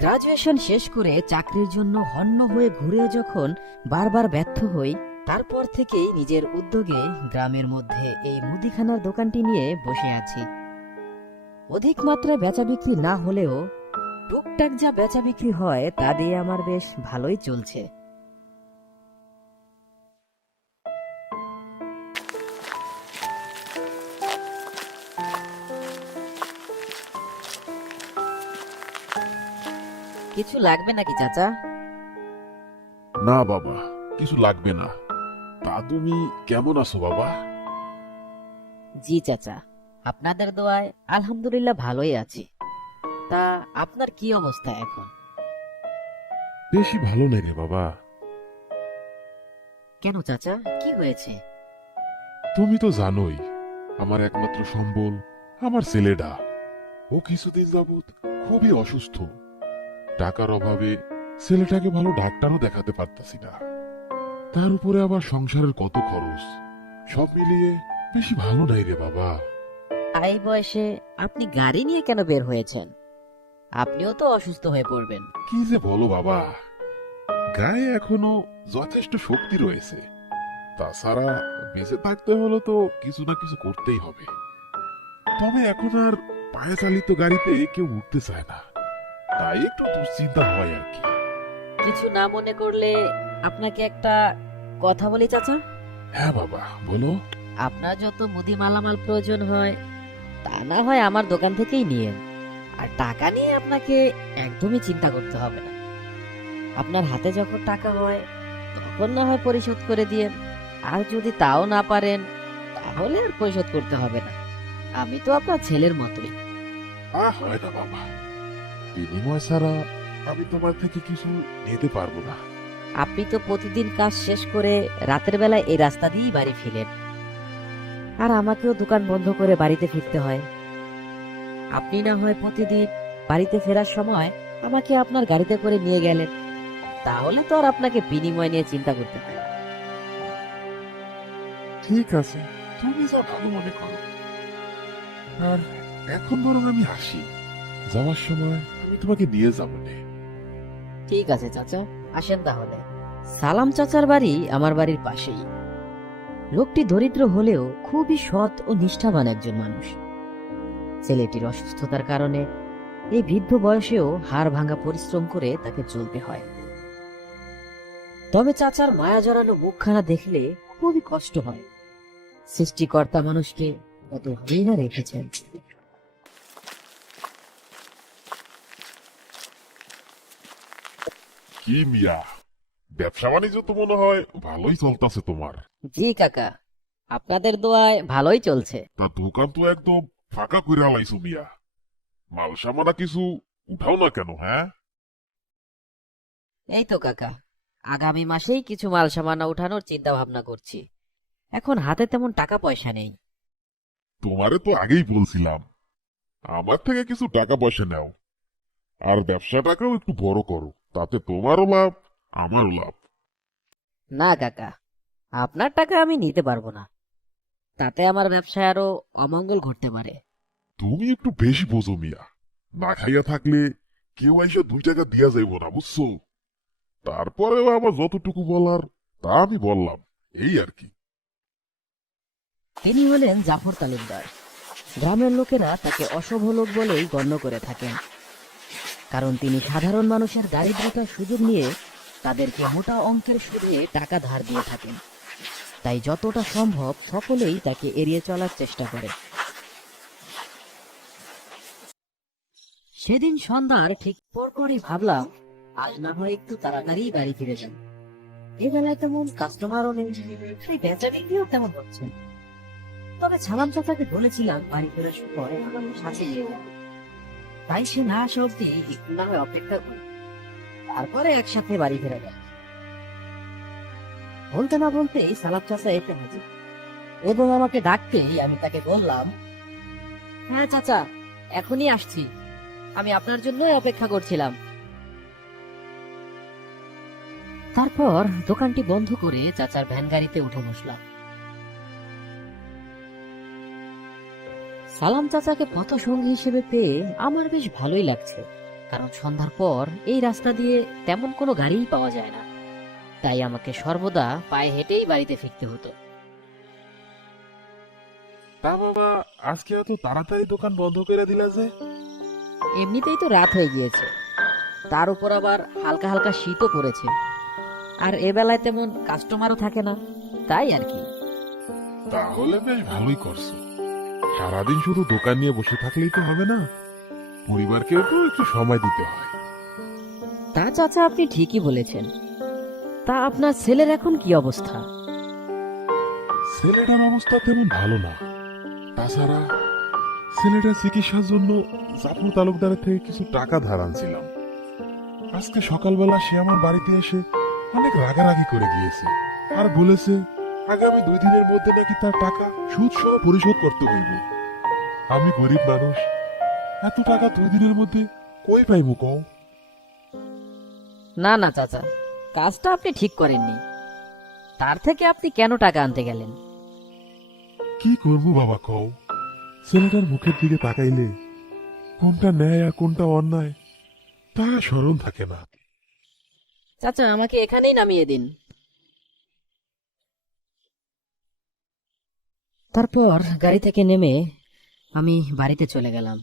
Graduation শেষ করে চাকরির জন্য হন্য হয়ে ঘুরে যখন বারবার ব্যর্থ হই, তারপর থেকেই নিজের উদ্যোগে গ্রামের মধ্যে এই মুদিখানার দোকানটি নিয়ে বসে আছি। অধিক মাত্রায় বেচা বিক্রি না হলেও টুকটাক যা বেচা বিক্রি হয় তা দিয়ে আমার বেশ ভালোই চলছে। কিছু লাগবে নাকি চাচা? না বাবা, কিছু লাগবে না। তা তুমি কেমন আছো বাবা? জি চাচা, আপনাদের দোয়ায় আলহামদুলিল্লাহ ভালোই আছি। তা আপনার কি অবস্থা এখন? বেশি ভালো নেই রে বাবা। কেন চাচা, কি হয়েছে? তুমি তো জানোই আমার একমাত্র সম্বল আমার ছেলেটা। ও কিছুদিন যাবৎ খুবই অসুস্থ। টাকার অভাবে ছেলেটাকে ভালো ডাক্তারও দেখাতে পারতাছি না। তার উপরে আবার সংসারের কত খরচ, সব মিলিয়ে বেশি ভালো নাই রে বাবা। এই বয়সে আপনি গাড়ি নিয়ে কেন বের হয়েছেন? আপনিও তো অসুস্থ হয়ে পড়বেন। কি যে বলো বাবা, গায়ে এখনো যথেষ্ট শক্তি রয়েছে। তাছাড়া বেঁচে থাকতে হলে তো কিছু না কিছু করতেই হবে। তবে এখন আর পায়ে চালিত গাড়িতে কেউ উঠতে চায় না, তাই একটু দুশ্চিন্তা হয় আর কি। কিছু না মনে করলে আপনাকে একটা কথা বলি চাচা। হ্যাঁ বাবা, বলো। আপনার যত মুদি মালামাল প্রয়োজন হয় তা না হয় আমার দোকান থেকেই নিয়েন। আর টাকা নিয়ে আপনাকে একদমই চিন্তা করতে হবে না। আপনার হাতে যখন টাকা হয় তখন না হয় পরিশোধ করে দিয়েন। আর যদি তাও না পারেন তাহলে আর পরিশোধ করতে হবে না। আমি তো আপনার ছেলের মতোই। হয় না বাবা, বিনিময় ছাড়া আমি তোমার থেকে কিছু নিতে পারবো না। আপনি তো প্রতিদিন কাজ শেষ করে রাতের বেলায় এই রাস্তা দিয়েই বাড়ি ফিরেন, আর আমাকেও দোকান বন্ধ করে বাড়িতে ফিরতে হয়। আপনি না হয় প্রতিদিন বাড়িতে ফেরার সময় আমাকে আপনার গাড়িতে করে নিয়ে গেলেন, তাহলে তো আর আপনাকে বিনিময় নিয়ে চিন্তা করতে হয় না। ঠিক আছে, তুমি যা ভালো মনে করো। আর এখন বরং আমি আসি, যাওয়ার সময় আমি তোমাকে নিয়ে যাবো নে। ঠিক আছে চাচা, আসেন তাহলে। সালাম চাচার বাড়ি আমার বাড়ির পাশেই। লোকটি দরিদ্র হলেও খুবই সৎ ও নিষ্ঠাবান একজন মানুষ। ছেলেটির অসুস্থতার কারণে এই বৃদ্ধ বয়সেও হাড় ভাঙা পরিশ্রম করে তাকে চলতে হয়। তবে চাচার মায়া জড়ানো মুখখানা দেখলে খুবই কষ্ট হয়। সৃষ্টিকর্তা মানুষকে কত ভালোই না রেখেছেন। কি মিয়া, ব্যবসা বাণিজ্য তো মনে হয় ভালোই চলতেছে তোমার। জি কাকা, আপনাদের দোয়ায় ভালোই চলছে। তা দোকান তো একদম ফাঁকা করে আলাইছো মিয়া। মাল সামানা কিছু উঠাও না কেন? হ্যাঁ, এই তো কাকা, আগামী মাসেই কিছু মাল সামানা উঠানোর চিন্তা ভাবনা করছি। এখন হাতে তেমন টাকা পয়সা নেই। তোমারে তো আগেই বলছিলাম আমার থেকে কিছু টাকা পয়সা নাও, আর ব্যবসাটাকেও একটু বড় করো, তাতে তোমারও লাভ আমারও লাভ। না কাকা, আপনার টাকা আমি নিতে পারবো না। তাতে আমার ব্যবসায় আরো অমঙ্গল ঘটতে পারে। তুমি একটু বেশি বোঝো মিয়া। না খাইয়া থাকলে কেউ আইসা 2 টাকা দিয়া যাইব না, বুঝছো? তারপরেও আমার যতটুকু বলার তা আমি বললাম, এই আর কি। তিনি হলেন জাফর তালুকদার। গ্রামের লোকেরা তাকে অশুভ লোক বলেই গণ্য করে থাকেন, কারণ তিনি সাধারণ মানুষের দারিদ্রতার সুযোগ নিয়ে তাদেরকে মোটা অঙ্কের সুদে টাকা ধার দিয়ে থাকেন। তাই যতটা সম্ভব সকলেই তাকে এড়িয়ে চলার চেষ্টা করে। সেদিন সন্ধ্যার ঠিক পরপরই ভাবলাম আজ না হয় একটু তাড়াতাড়ি বাড়ি ফিরে যান। এ বেলায় তেমন কাস্টমারও নেই, সেই বেচা বিক্রিও তেমন হচ্ছে না। তবে ছালাম চাচাকে বলেছিলাম বাড়ি ফেরার সময় আমার সাথে নিয়ে যাবে। তাই সে না আসা অব্দি একটু না হয় অপেক্ষা করি, তারপরে একসাথে বাড়ি ফেরা যায়। বলতে না বলতেই সালাম চাচা এসে হাজির এবং আমাকে ডাকতেই আমি তাকে বললাম, হ্যাঁ চাচা, এখনই আসছি, আমি আপনার জন্য অপেক্ষা করছিলাম। তারপর দোকানটি বন্ধ করে চাচার ভ্যান গাড়িতে উঠে বসলাম। সালাম চাচাকে পথসঙ্গী হিসেবে পেয়ে আমার বেশ ভালোই লাগছে। কারণ সন্ধ্যার পর এই রাস্তা দিয়ে তেমন কোনো গাড়িই পাওয়া যায় না। তাই আমাকে সর্বদা পায়ে হেঁটেই বাড়িতে ফিরতে হতো। তা বাবা, আজকে এত তাড়াতাড়ি দোকান বন্ধ করে দিলা যে? এমনিতেই তো রাত হয়ে গিয়েছে, তার উপর আবার হালকা হালকা শীতও পড়েছে, আর এ বেলায় তেমন কাস্টমারও থাকে না, তাই আর কি। তাহলে বেশ ভালোই করছো। সারাদিন শুধু দোকান নিয়ে বসে থাকলেই তো হবে না, পরিবারকেও তো একটু সময় দিতে হয়। তা চাচা, আপনি ঠিকই বলেছেন। তা আপনার ছেলের এখন কি অবস্থা? ছেলেটার অবস্থা তেমন ভালো না। তাছাড়া ছেলেটার চিকিৎসার জন্য জাফর তালুকদারের থেকে কিছু টাকা ধার আনছিলাম। আজকে সকালবেলা সে আমার বাড়িতে এসে অনেক রাগারাগি করে গিয়েছে, আর বলেছে আগামী 2 দিনের মধ্যে নাকি তার টাকা সুদ সহ পরিশোধ করতে হইব। আমি গরিব মানুষ, এত টাকা 2 দিনের মধ্যে কই পাইব কও? না না চাচা, কাজটা আপনি ঠিক করেননি। তার থেকে আপনি কেন টাকা আনতে গেলেন? কি করবো বাবা কও? ছেলেটার মুখের দিকে তাকাইলে কোনটা ন্যায় আর কোনটা অন্যায় তা স্মরণ থাকে না। চাচা, আমাকে এখানেই নামিয়ে দিন। তারপর গাড়ি থেকে নেমে আমি বাড়িতে চলে গেলাম।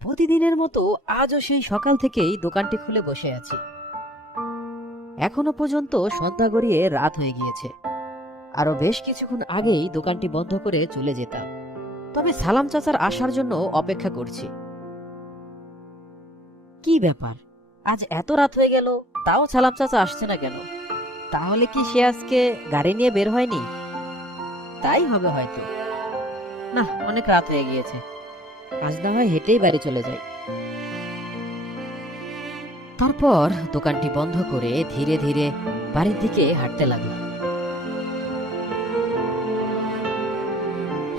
প্রতিদিনের মতো আজও সেই সকাল থেকেই দোকানটি খুলে বসে আছি। এখনো পর্যন্ত সন্ধ্যা গড়িয়ে রাত হয়ে গিয়েছে। আরো বেশ কিছুক্ষণ আগেই দোকানটি বন্ধ করে চলে যেতাম, তবে সালাম চাচার আসার জন্য অপেক্ষা করছি। কি ব্যাপার, আজ এত রাত হয়ে গেল তাও সালাম চাচা আসছে না কেন? তাহলে কি সে আজকে গাড়ি নিয়ে বের হয়নি? তাই হবে হয়তো। না, অনেক রাত হয়ে গিয়েছে, আজ না হয় হেঁটেই বাড়ি চলে যাই। তারপর দোকানটি বন্ধ করে ধীরে ধীরে বাড়ির দিকে হাঁটতে লাগলাম।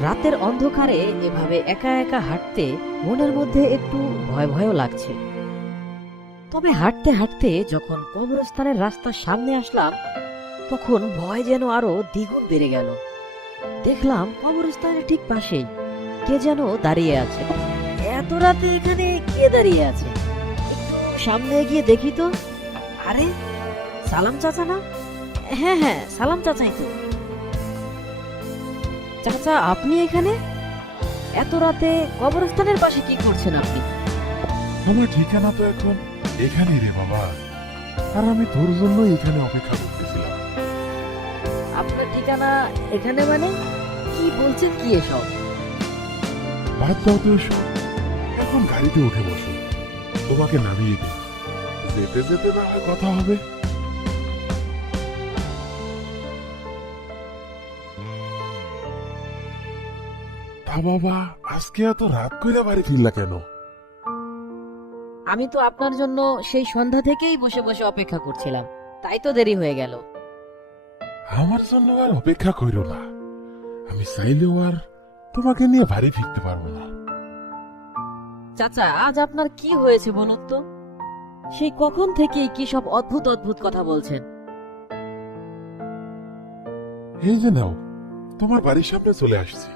রাতের অন্ধকারে এভাবে একা একা হাঁটতে মনের মধ্যে একটু ভয় ভয়ও লাগছে। তবে হাঁটতে হাঁটতে যখন কবরস্থানের রাস্তার সামনে আসলাম, তখন ভয় যেন আরো দ্বিগুণ বেড়ে গেল। দেখলাম কবরস্থানের ঠিক পাশেই কে যেন দাঁড়িয়ে আছে। এত রাতে এখানে কে দাঁড়িয়ে আছে? একটু সামনে গিয়ে দেখি তো। আরে, সালাম চাচা না? হ্যাঁ হ্যাঁ, সালাম চাচাই তো। চাচা, আপনি এখানে এত রাতে কবরস্থানের পাশে কি করছেন আপনি? আমার ঠিকানা তো এখন এখানেই রে বাবা, আর আমি তোর জন্য এখানে অপেক্ষা করতেছিলাম। আপনার ঠিকানা এখানে মানে? কি বলছেন কি এসব? বাদ দাও তো এসব, এখন গাড়িতে উঠে বসো, তোমাকে নামিয়ে দিই। যেতে যেতে না হয় কথা হবে। তা বাবা, আজকে এত রাত কইরা বাড়ি ফিরলা কেন? আমি তো আপনার জন্য সেই সন্ধ্যা থেকেই বসে বসে অপেক্ষা করছিলাম, তাই তো দেরি হয়ে গেল। আমার জন্য আর অপেক্ষা কইরো না, আমি চাইলেও আর তোমাকে নিয়ে বাড়ি ফিরতে পারবো না। চাচা, আজ আপনার কি হয়েছে বলুন তো? সেই কখন থেকেই কি সব অদ্ভুত অদ্ভুত কথা বলছেন। এই যে নাও, তোমার বাড়ির সামনে চলে আসছি।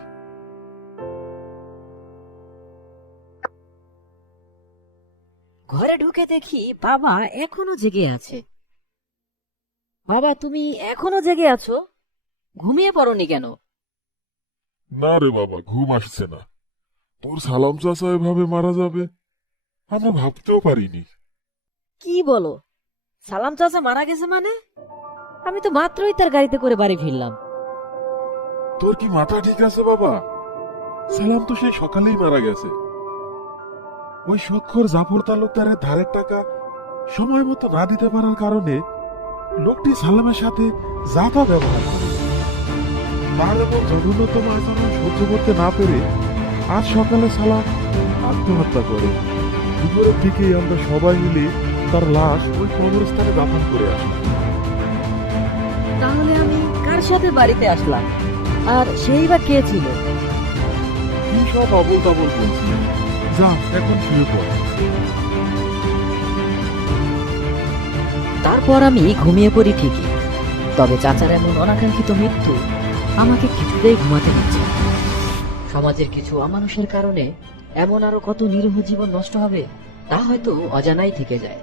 ঘরে ঢুকে দেখি বাবা এখনো জেগে আছে। বাবা, তুমি এখনো জেগে আছো? ঘুমিয়ে পড়োনি কেন? না রে বাবা, ঘুম আসছে না। তোর সালাম চাচা এভাবে মারা যাবে আমরা ভাবতেও পারিনি। কি বলো? সালাম চাচা মারা গেছে মানে? আমি তো মাত্রই তার গাড়িতে করে বাড়ি ফিরলাম। তোর কি মাথা ঠিক আছে বাবা? সালাম তো সেই সকালেই মারা গেছে। ওই সৎখর জাফর তালুকদারের ধারের টাকা সময় মতো না দিতে পারার কারণে লোকটি সালামের সাথে যা তা ব্যবহার করে। তার এমন জঘন্যতম আচরণ সহ্য করতে না পেরে আজ সকালে সালাম আত্মহত্যা করে। দুপুরের দিকেই আমরা সবাই মিলে তার লাশ ওই কবরস্থানে দাফন করে আসি। তাহলে আমি কার সাথে বাড়িতে আসলাম, আর সেই বা কে ছিল? কি সব আবল তাবল বলছি, যা এখন শুয়ে পড়। তারপর আমি ঘুমিয়ে পড়ি ঠিকই, তবে চাচার এমন অনাকাঙ্ক্ষিত মৃত্যু আমাকে কিছুতেই ঘুমাতে দিচ্ছে না। সমাজের কিছু অমানুষের কারণে এমন আরো কত নিরীহ জীবন নষ্ট হবে তা হয়তো অজানাই থেকে যায়।